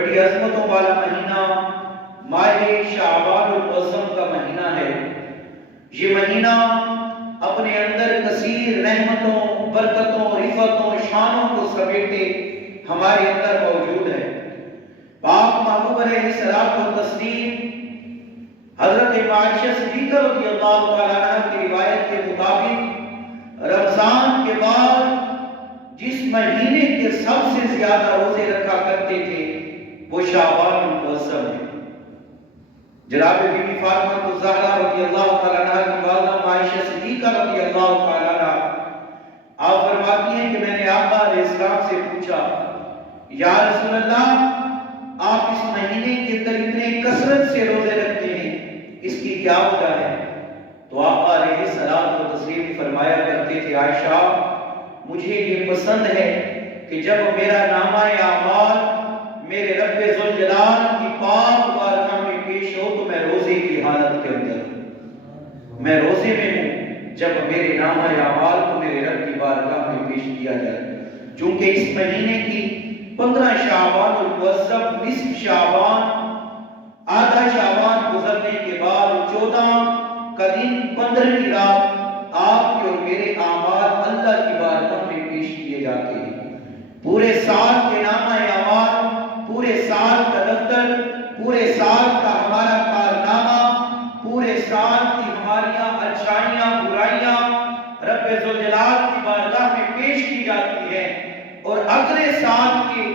بڑی عظمتوں والا مہینہ ماہ شعبان المعظم کا مہینہ ہے۔ یہ مہینہ اپنے اندر کثیر رحمتوں، برکتوں، رفعتوں، شانوں کو سمیٹے ہمارے اندر موجود ہے۔ پاک محبوب علیہ الصلوۃ والتسلیم حضرت عائشہ صدیقہ رضی اللہ تعالیٰ عنہ کی روایت کے مطابق رمضان کے بعد جس مہینے کے سب سے زیادہ روزے رکھا کرتے تھے وہ شعبان المعظم ہے۔ جناب بی بی فاطمہ الزہرا رضی اللہ تعالیٰ عنہ کی والدہ عائشہ صدیقہ رضی اللہ تعالیٰ عنہ آپ فرماتی ہیں کہ میں نے آقا علیہ السلام سے پوچھا، یا رسول اللہ آپ اس مہینے کے اندر اتنے کثرت سے روزے رکھتے ہیں، اس کی کیا وجہ ہے؟ تو آقا علیہ الصلوۃ والتسلیم فرمایا کرتے تھے، عائشہ مجھے یہ پسند ہے کہ جب میرا نامہ اعمال میرے رب ذوالجلال کی پاک بارگاہ میں پیش ہو تو میں روزے کی حالت کے اندر ہوں، میں روزے میں ہوں جب میرے نامہ اعمال کو میرے رب کی بارگاہ میں پیش کیا جائے۔ چونکہ اس مہینے کی 15 شعبان المعظم، نصف شعبان، آدھا شعبان گزرنے کے بعد 14 کا دن، 15ویں رات آپ کے اور میرے اعمال اللہ کی بارگاہ میں پیش کیے جاتے ہیں۔ پورے سال کے نامہ اعمال، پورے سال کا دفتر، پورے سال کا ہمارا کارنامہ، پورے سال کی ہماریاں اچھائیاں برائیاں رب ذوالجلال کی بارگاہ میں پیش کی جاتی ہے، اور اگلے سال کے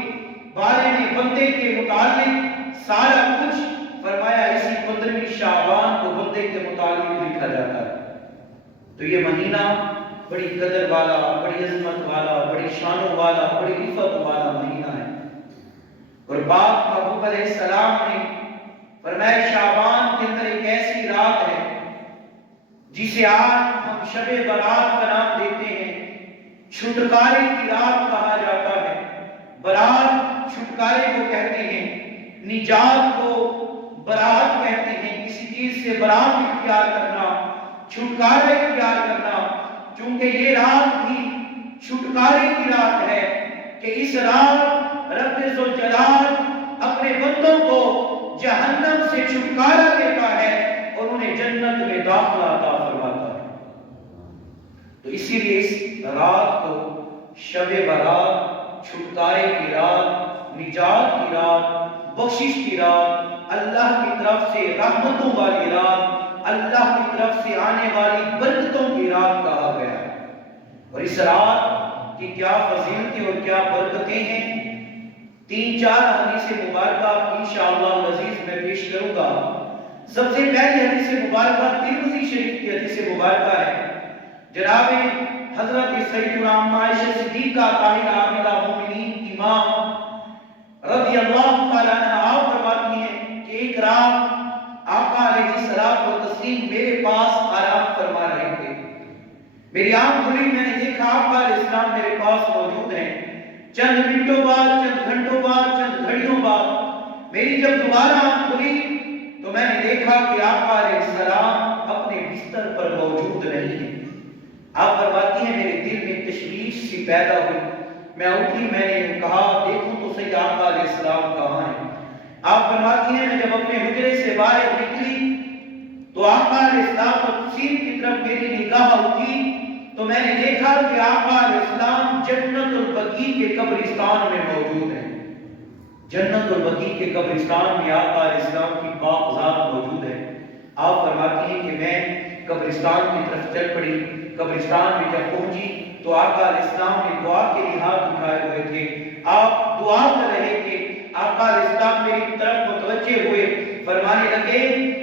بارے میں بندے کے متعلق سارا کچھ فرمایا اسی 15ویں شعبان کو بندے کے متعلق لکھا جاتا ہے۔ تو یہ مہینہ بڑی قدر والا، بڑی عظمت والا، بڑی شانوں والا، بڑی رفعت والا مہینہ ہے۔ اور پاک محبوب علیہ السلام نے فرمایا شعبان کے اندر ایک ایسی رات ہے جسے آج ہم شب برات کا نام دیتے ہیں، چھٹکارے کی رات کہا جاتا ہے۔ برات چھٹکارے کو کہتے ہیں، نجات کو برات کہتے ہیں، کسی چیز سے برات اختیار کرنا، چھٹکارا اختیار کرنا۔ چونکہ یہ رات بھی چھٹکارے کی رات ہے کہ اس رات رب ذوالجلال اپنے بندوں کو جہنم سے چھٹکارا دیتا ہے اور انہیں جنت میں داخلہ عطا فرماتا ہے۔ تو اسی لیے اس رات کو شب برات، چھٹکارے کی رات، نجات کی رات، بخشش کی رات، اللہ کی طرف سے رحمتوں والی رات، اللہ کی طرف سے آنے والی برکتوں کی رات کہا گیا ہے۔ اور اس رات کی کیا فضیلتیں اور کیا برکتیں ہیں، 3-4 حدیث مبارکہ انشاءاللہ العزیز میں پیش کروں گا۔ سب سے پہلی حدیث مبارکہ ترمذی شریف کی حدیث مبارکہ ہے۔ جناب حضرت سیدنا عائشہ صدیقہ طاہرہ عامرہ مومنین کی ماں رضی اللہ تعالیٰ عنہا فرماتی ہیں کہ ایک رات آقا علیہ الصلوۃ والتسلیم میرے پاس آرام فرما رہے تھے۔ میری آنکھ کھلی، میں نے دیکھا آقا علیہ السلام میرے پاس موجود ہیں۔ چند منٹوں بعد، چند گھنٹوں بعد، چند گھڑیوں بعد میری جب دوبارہ آنکھ کھلی تو میں نے دیکھا کہ آقا علیہ السلام اپنے بستر پر موجود نہیں ہیں۔ آپ فرماتی ہیں میرے دل میں تشویش سی پیدا ہوئی، میں اٹھی، میں نے کہا دیکھوں تو صحیح آقا علیہ السلام کہاں ہیں۔ آپ فرماتی ہیں میں جب اپنے حجرے سے باہر نکلی تو آقا علیہ السلام تفسیر کی طرف میری نگاہ اٹھی تو میں نے دیکھا کہ آقا علیہ السلام جنت البقیع کے قبرستان میں موجود ہیں۔ جنت البقیع کے قبرستان میں آقا علیہ السلام کی پاک ذات موجود ہے۔ آپ فرماتی ہیں کہ میں قبرستان کی طرف چل پڑی۔ قبرستان میں جب پہنچی تو آقا علیہ السلام نے دعا کے لیے ہاتھ اٹھائے ہوئے تھے، آپ دعا کر رہے تھے۔ آقا علیہ السلام میری طرف متوجہ ہوئے، فرمانے لگے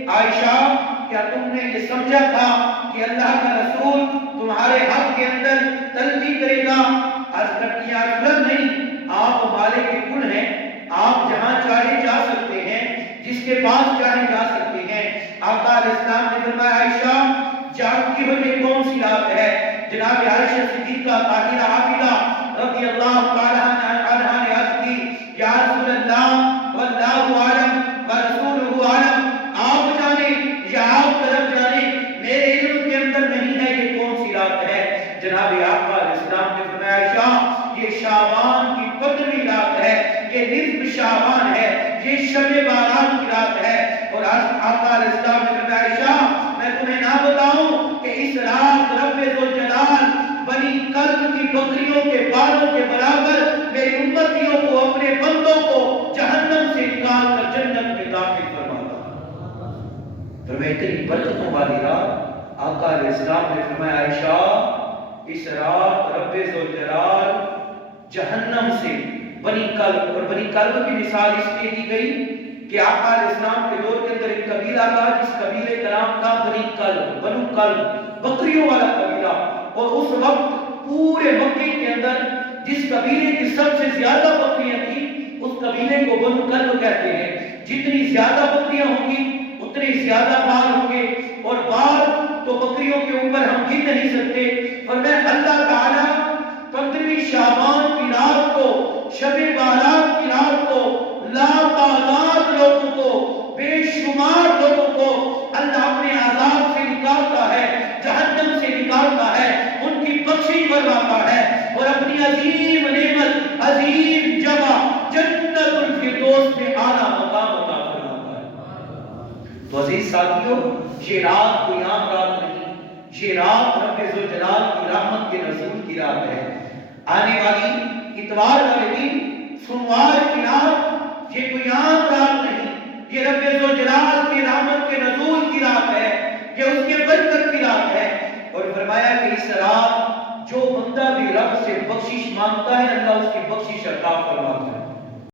عائشہ کیا تم نے یہ سمجھا تھا کہ اللہ کا رسول تمہارے حق کے اندر تلفی کرے گا؟ عرض کرتی ہے نہیں، آپ مالک کل ہیں، آپ جہاں چاہے جا سکتے ہیں، جس کے پاس چاہے جا سکتے ہیں۔ آقا علیہ السلام نے فرمایا عائشہ جانتی ہو یہ کون سی رات ہے؟ جناب عائشہ صدیقہ طاہرہ عابدہ رضی اللہ تعالی عنہا نے عرض کی یا رسول اللہ واللہ عالم ورسولہ عالم، آپ جانے یا آپ طرف جانے، میرے علم کے اندر نہیں ہے یہ کون سی رات ہے۔ جناب آقا علیہ السلام نے فرمایا عائشہ یہ شعبان کی 15ویں رات ہے، یہ نصف شعبان ہے، یہ شب بارات کی رات ہے۔ اور آقا علیہ السلام نے فرمایا عائشہ میں تمہیں نہ بتاؤں کہ اس رات رب ذوالجلال بنی کلب کی بکریوں کے بالوں کے برابر میری امتیوں کو اپنے بندوں کو جہنم سے نکال کر جنت میں داخل فرماتا۔ فرمایا اتنی برکتوں والی رات، آقا علیہ السلام نے فرمایا عائشہ اس رات رب ذوالجلال جہنم سے بنی کلب، اور بنی کلب کی مثال اس لیے دی گئی کہ آقا علیہ السلام کے دور کے اندر ایک قبیلہ تھا جس قبیلے کا نام تھا بنی کلب، بنو کلب، بکریوں والا قبیلہ۔ اور اس وقت پورے مکے کے اندر جس قبیلے کی سب سے زیادہ بکریاں تھیں اس قبیلے کو بنو کلب کہتے ہیں۔ جتنی زیادہ بکریاں ہوں گی اتنے زیادہ بال ہوں گے، اور بال تو بکریوں کے اوپر ہم گن نہیں سکتے۔ اور میں اللہ تعالیٰ 15ویں شعبان کی رات کو، شب بارات کی رات کو لاتعداد لوگوں کو، بے شمار لوگوں کو اللہ اپنے عذاب سے نکالتا ہے، جہنم سے نکالتا ہے، ان کی بخشش فرماتا ہے، اور اپنی عظیم نعمت، عظیم جگہ جنت الفردوس میں اعلیٰ مقام عطا فرماتا ہے۔ تو عزیز ساتھیوں، یہ رات کوئی عام رات نہیں، یہ رات رب ذوالجلال کی رحمت کے نزول کی رات ہے۔ آنے والی اتوار والے دن، سوموار کی رات، یہ کوئی عام رات نہیں، یہ رب ذوالجلال کی رحمت کے نزول کی رات ہے، یہ اس کے برکت کی رات ہے۔ اور فرمایا کہ اس رات جو بندہ بھی رب سے بخشش مانگتا ہے اللہ اس کی بخشش عطا فرماتا ہے۔